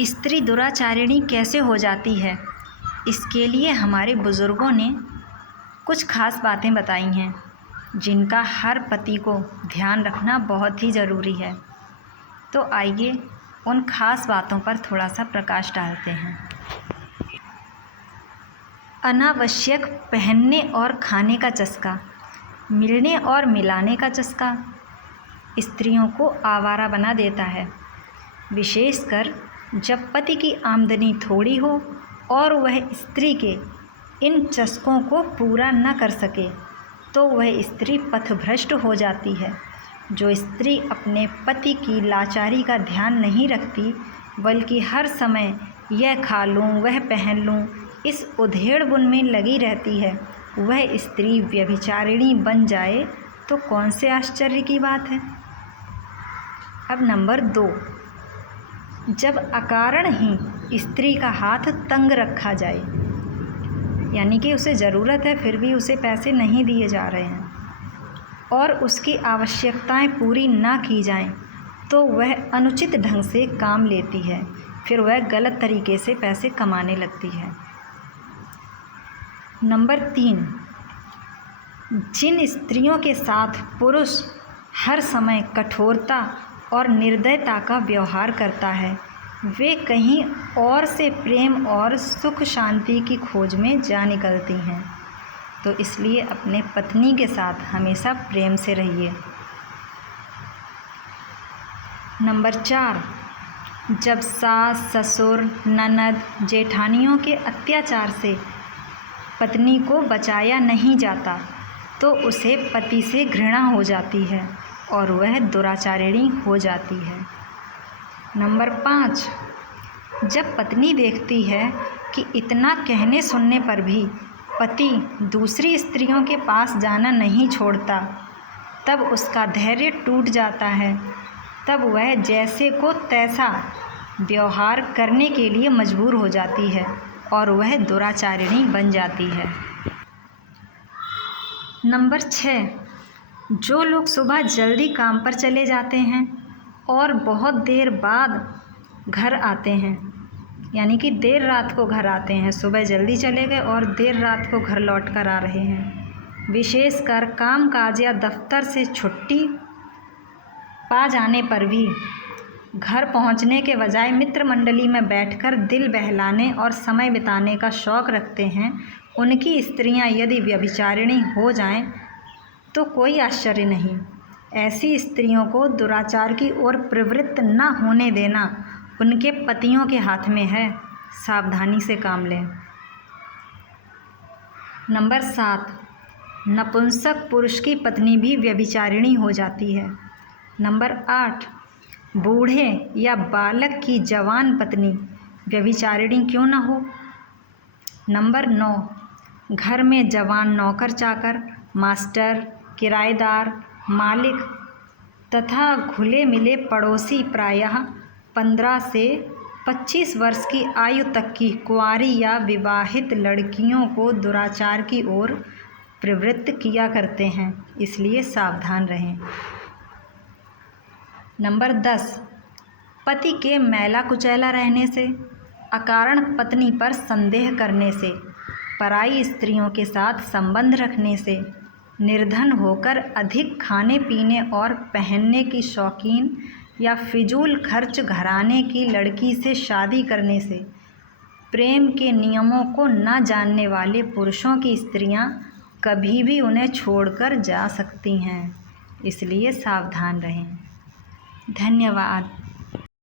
स्त्री दुराचारिणी कैसे हो जाती है, इसके लिए हमारे बुज़ुर्गों ने कुछ ख़ास बातें बताई हैं जिनका हर पति को ध्यान रखना बहुत ही ज़रूरी है। तो आइए उन ख़ास बातों पर थोड़ा सा प्रकाश डालते हैं। अनावश्यक पहनने और खाने का चस्का, मिलने और मिलाने का चस्का स्त्रियों को आवारा बना देता है, विशेषकर जब पति की आमदनी थोड़ी हो और वह स्त्री के इन चस्कों को पूरा न कर सके तो वह स्त्री पथभ्रष्ट हो जाती है। जो स्त्री अपने पति की लाचारी का ध्यान नहीं रखती बल्कि हर समय यह खा लूँ वह पहन लूँ इस उधेड़-बुन में लगी रहती है, वह स्त्री व्यभिचारिणी बन जाए तो कौन से आश्चर्य की बात है। अब नंबर 2, जब अकारण ही स्त्री का हाथ तंग रखा जाए, यानी कि उसे ज़रूरत है फिर भी उसे पैसे नहीं दिए जा रहे हैं और उसकी आवश्यकताएं पूरी ना की जाएं, तो वह अनुचित ढंग से काम लेती है, फिर वह गलत तरीके से पैसे कमाने लगती है। नंबर 3, जिन स्त्रियों के साथ पुरुष हर समय कठोरता और निर्दयता का व्यवहार करता है, वे कहीं और से प्रेम और सुख शांति की खोज में जा निकलती हैं। तो इसलिए अपने पत्नी के साथ हमेशा प्रेम से रहिए। नंबर 4, जब सास, ससुर, ननद, जेठानियों के अत्याचार से पत्नी को बचाया नहीं जाता तो उसे पति से घृणा हो जाती है और वह दुराचारिणी हो जाती है। नंबर 5, जब पत्नी देखती है कि इतना कहने सुनने पर भी पति दूसरी स्त्रियों के पास जाना नहीं छोड़ता, तब उसका धैर्य टूट जाता है, तब वह जैसे को तैसा व्यवहार करने के लिए मजबूर हो जाती है और वह दुराचारिणी बन जाती है। नंबर 6, जो लोग सुबह जल्दी काम पर चले जाते हैं और बहुत देर बाद घर आते हैं, यानी कि देर रात को घर आते हैं, सुबह जल्दी चले गए और देर रात को घर लौट कर आ रहे हैं, विशेषकर काम काज या दफ्तर से छुट्टी पा जाने पर भी घर पहुंचने के बजाय मित्र मंडली में बैठकर दिल बहलाने और समय बिताने का शौक़ रखते हैं, उनकी स्त्रियां यदि व्यभिचारिणी हो जाएं तो कोई आश्चर्य नहीं। ऐसी स्त्रियों को दुराचार की ओर प्रवृत्त न होने देना उनके पतियों के हाथ में है, सावधानी से काम लें। नंबर 7, नपुंसक पुरुष की पत्नी भी व्यभिचारिणी हो जाती है। नंबर 8, बूढ़े या बालक की जवान पत्नी व्यभिचारिणी क्यों न हो। नंबर 9, घर में जवान नौकर चाकर, मास्टर, किराएदार, मालिक तथा घुले मिले पड़ोसी प्रायः 15 से 25 वर्ष की आयु तक की कुंवारी या विवाहित लड़कियों को दुराचार की ओर प्रवृत्त किया करते हैं, इसलिए सावधान रहें। नंबर 10, पति के मैला कुचैला रहने से, अकारण पत्नी पर संदेह करने से, पराई स्त्रियों के साथ संबंध रखने से, निर्धन होकर अधिक खाने पीने और पहनने की शौकीन या फिजूल खर्च घराने की लड़की से शादी करने से, प्रेम के नियमों को न जानने वाले पुरुषों की स्त्रियां कभी भी उन्हें छोड़कर जा सकती हैं, इसलिए सावधान रहें। धन्यवाद।